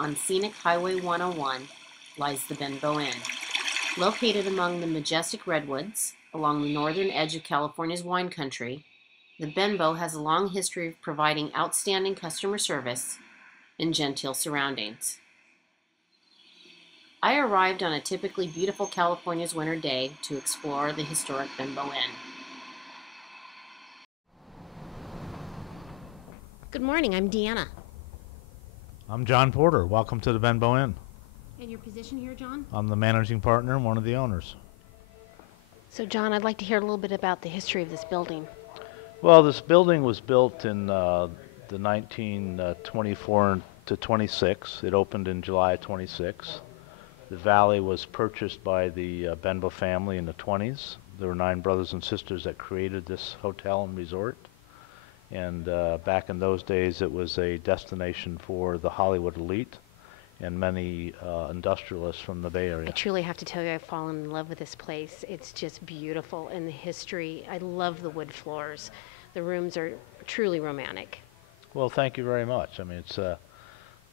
On scenic Highway 101 lies the Benbow Inn. Located among the majestic redwoods along the northern edge of California's wine country, the Benbow has a long history of providing outstanding customer service in genteel surroundings. I arrived on a typically beautiful California's winter day to explore the historic Benbow Inn. Good morning, I'm Deanna. I'm John Porter. Welcome to the Benbow Inn. And your position here, John? I'm the managing partner and one of the owners. So, John, I'd like to hear a little bit about the history of this building. Well, this building was built in the 1924 to 26. It opened in July 26. The valley was purchased by the Benbow family in the 20s. There were 9 brothers and sisters that created this hotel and resort. And back in those days, it was a destination for the Hollywood elite and many industrialists from the Bay Area. I truly have to tell you, I've fallen in love with this place. It's just beautiful, and the history. I love the wood floors. The rooms are truly romantic. Well, thank you very much. I mean, it's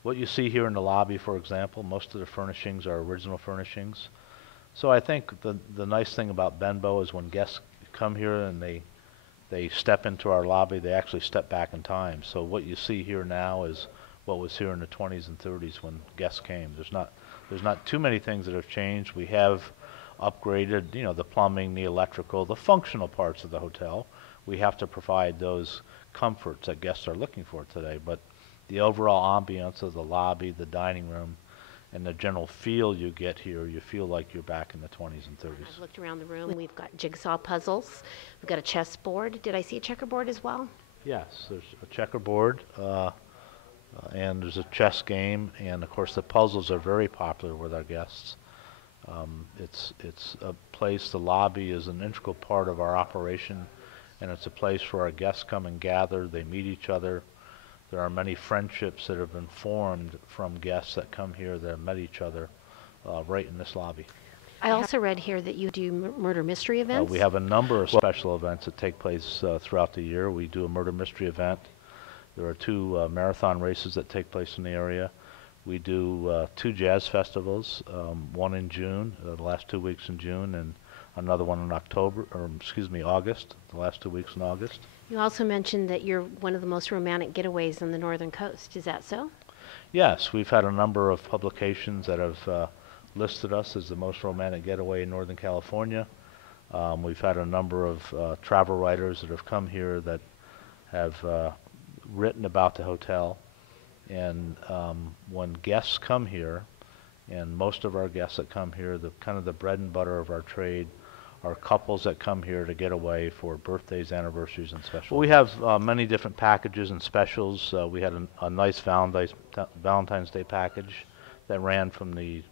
what you see here in the lobby, for example. Most of the furnishings are original furnishings. So I think the nice thing about Benbow is when guests come here and they step into our lobby, they actually step back in time. So what you see here now is what was here in the 20s and 30s when guests came. There's not too many things that have changed. We have upgraded, the plumbing, the electrical, the functional parts of the hotel. We have to provide those comforts that guests are looking for today. But the overall ambiance of the lobby, the dining room, and the general feel you get here, you feel like you're back in the 20s and 30s. I've looked around the room. We've got jigsaw puzzles. We've got a chessboard. Did I see a checkerboard as well? Yes, there's a checkerboard, and there's a chess game, and of course the puzzles are very popular with our guests. It's a place, the lobby is an integral part of our operation, and it's a place where our guests come and gather, they meet each other. There are many friendships that have been formed from guests that come here that have met each other right in this lobby. I also read here that you do murder mystery events. We have a number of special events that take place throughout the year. We do a murder mystery event. There are 2 marathon races that take place in the area. We do 2 jazz festivals, one in June, the last 2 weeks in June, and another one in August, the last 2 weeks in August. You also mentioned that you're one of the most romantic getaways on the northern coast. Is that so? Yes, we've had a number of publications that have listed us as the most romantic getaway in Northern California. We've had a number of travel writers that have come here that have written about the hotel. And when guests come here, and most of our guests that come here, the kind of the bread and butter of our trade are couples that come here to get away for birthdays, anniversaries, and specials. Well, we have many different packages and specials. We had a nice Valentine's Day package that ran from the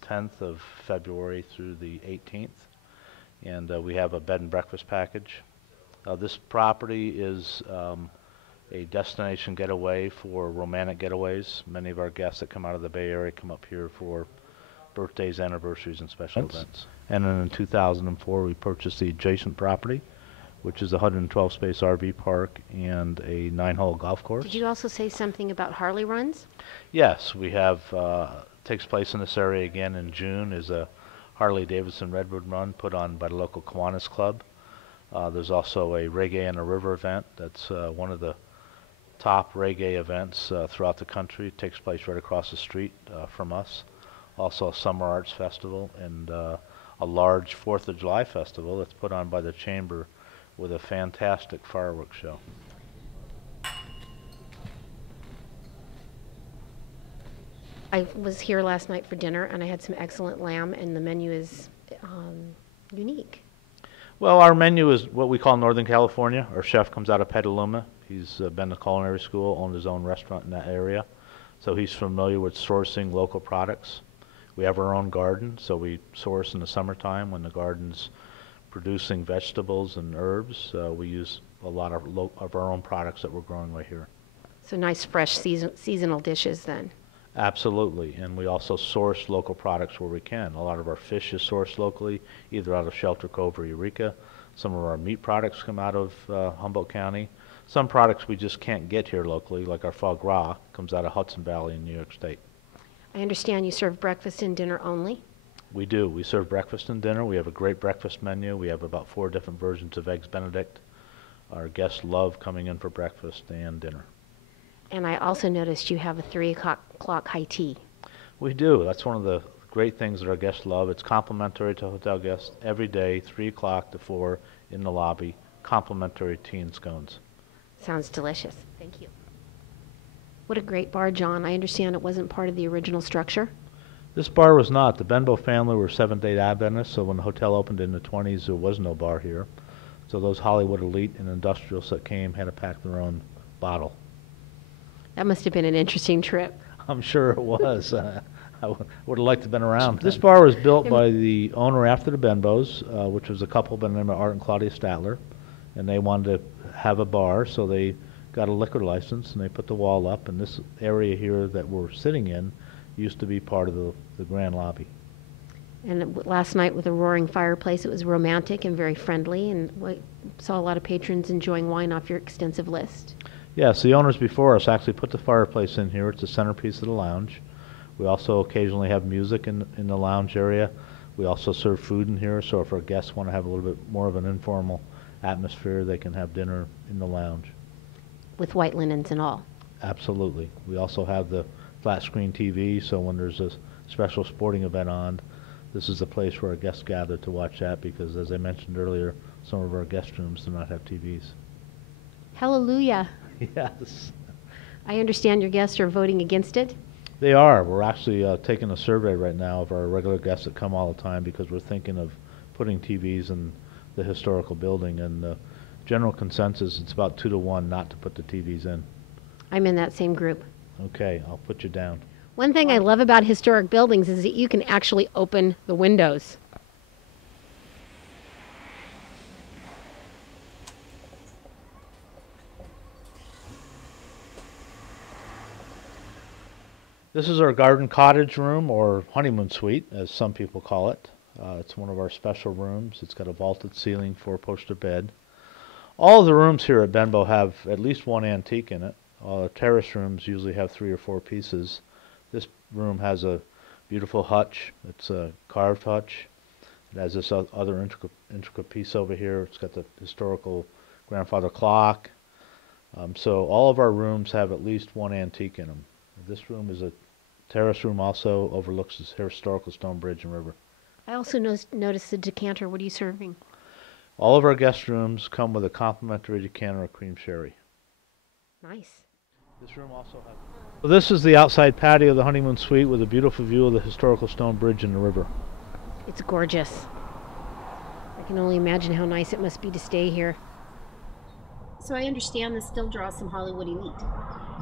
10th of February through the 18th. And we have a bed and breakfast package. This property is a destination getaway for romantic getaways. Many of our guests that come out of the Bay Area come up here for birthdays, anniversaries, and special events. And then in 2004, we purchased the adjacent property, which is a 112-space RV park and a 9-hole golf course. Did you also say something about Harley runs? Yes, we have, takes place in this area again in June, is a Harley-Davidson Redwood run put on by the local Kiwanis Club. There's also a Reggae on a River event. That's one of the top reggae events throughout the country. It takes place right across the street from us. Also a Summer Arts Festival and a large 4th of July festival that's put on by the Chamber with a fantastic fireworks show. I was here last night for dinner and I had some excellent lamb, and the menu is unique. Well, our menu is what we call Northern California. Our chef comes out of Petaluma. He's been to culinary school, owned his own restaurant in that area. So he's familiar with sourcing local products. We have our own garden, so we source in the summertime when the garden's producing vegetables and herbs. We use a lot of our own products that we're growing right here. So nice, fresh, seasonal dishes then. Absolutely, and we also source local products where we can. A lot of our fish is sourced locally, either out of Shelter Cove or Eureka. Some of our meat products come out of Humboldt County. Some products we just can't get here locally, like our foie gras, comes out of Hudson Valley in New York State. I understand you serve breakfast and dinner only. We do. We serve breakfast and dinner. We have a great breakfast menu. We have about 4 different versions of Eggs Benedict. Our guests love coming in for breakfast and dinner. And I also noticed you have a 3 o'clock high tea. We do. That's one of the great things that our guests love. It's complimentary to hotel guests every day, 3 o'clock to 4 in the lobby, complimentary tea and scones. Sounds delicious. Thank you. What a great bar, John. I understand it wasn't part of the original structure. This bar was not. The Benbow family were Seventh-day Adventists, so when the hotel opened in the 20s, there was no bar here. So those Hollywood elite and industrials that came had to pack their own bottle. That must have been an interesting trip. I'm sure it was. I would have liked to have been around. This bar was built by the owner after the Benbows, which was a couple by the name of Art and Claudia Statler, and they wanted to have a bar, so they got a liquor license and they put the wall up, and this area here that we're sitting in used to be part of the grand lobby. And last night with a roaring fireplace, it was romantic and very friendly, and we saw a lot of patrons enjoying wine off your extensive list. Yes, the owners before us actually put the fireplace in here. It's the centerpiece of the lounge. We also occasionally have music in the lounge area. We also serve food in here, so if our guests want to have a little bit more of an informal atmosphere, they can have dinner in the lounge. With white linens and all. Absolutely. We also have the flat screen TV, so when there's a special sporting event on, this is the place where our guests gather to watch that, because as I mentioned earlier, some of our guest rooms do not have TVs. Hallelujah. Yes. I understand your guests are voting against it. They are. We're actually taking a survey right now of our regular guests that come all the time, because we're thinking of putting TVs in the historical building, and the general consensus, it's about 2 to 1 not to put the TVs in. I'm in that same group. Okay, I'll put you down. One thing I love about historic buildings is that you can actually open the windows. This is our garden cottage room, or honeymoon suite, as some people call it. It's one of our special rooms. It's got a vaulted ceiling, 4-poster bed. All of the rooms here at Benbow have at least one antique in it. All the terrace rooms usually have 3 or 4 pieces. This room has a beautiful hutch. It's a carved hutch. It has this other intricate piece over here. It's got the historical grandfather clock. So all of our rooms have at least one antique in them. This room is a terrace room, also overlooks this historical stone bridge and river. I also noticed the decanter. What are you serving? All of our guest rooms come with a complimentary decanter of cream sherry. Nice. This room also has... So this is the outside patio of the honeymoon suite with a beautiful view of the historical stone bridge and the river. It's gorgeous. I can only imagine how nice it must be to stay here. So I understand this still draws some Hollywood elite.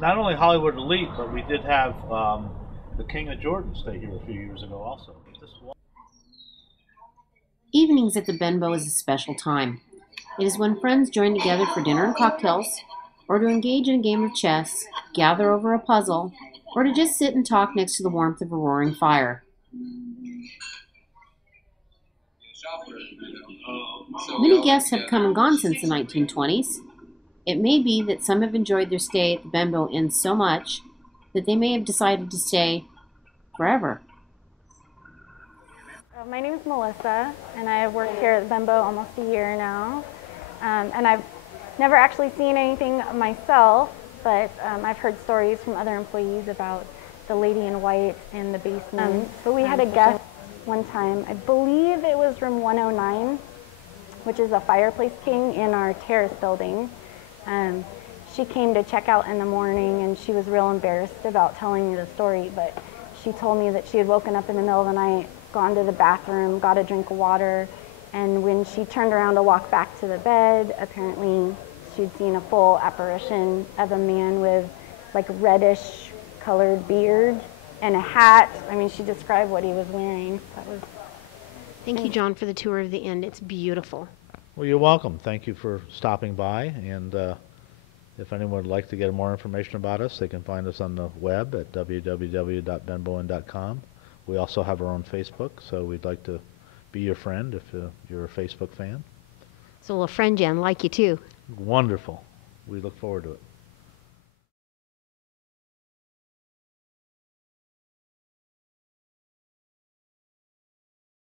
Not only Hollywood elite, but we did have the King of Jordan stay here a few years ago also. Evenings at the Benbow is a special time. It is when friends join together for dinner and cocktails, or to engage in a game of chess, gather over a puzzle, or to just sit and talk next to the warmth of a roaring fire. Many guests have come and gone since the 1920s. It may be that some have enjoyed their stay at the Benbow Inn so much that they may have decided to stay forever. My name is Melissa, and I have worked here at Benbow almost a year now. And I've never actually seen anything myself, but I've heard stories from other employees about the lady in white in the basement. But we had a guest one time, I believe it was room 109, which is a fireplace king in our terrace building. She came to check out in the morning, and she was real embarrassed about telling me the story, but she told me that she had woken up in the middle of the night, gone to the bathroom, got a drink of water, and when she turned around to walk back to the bed, apparently she'd seen a full apparition of a man with like reddish colored beard and a hat. I mean, she described what he was wearing. That was... Thank you, John, for the tour of the inn. It's beautiful. Well, you're welcome. Thank you for stopping by, and if anyone would like to get more information about us, they can find us on the web at www.benbowinn.com. We also have our own Facebook, so we'd like to be your friend if you're a Facebook fan. So we'll friend you and like you too. Wonderful. We look forward to it.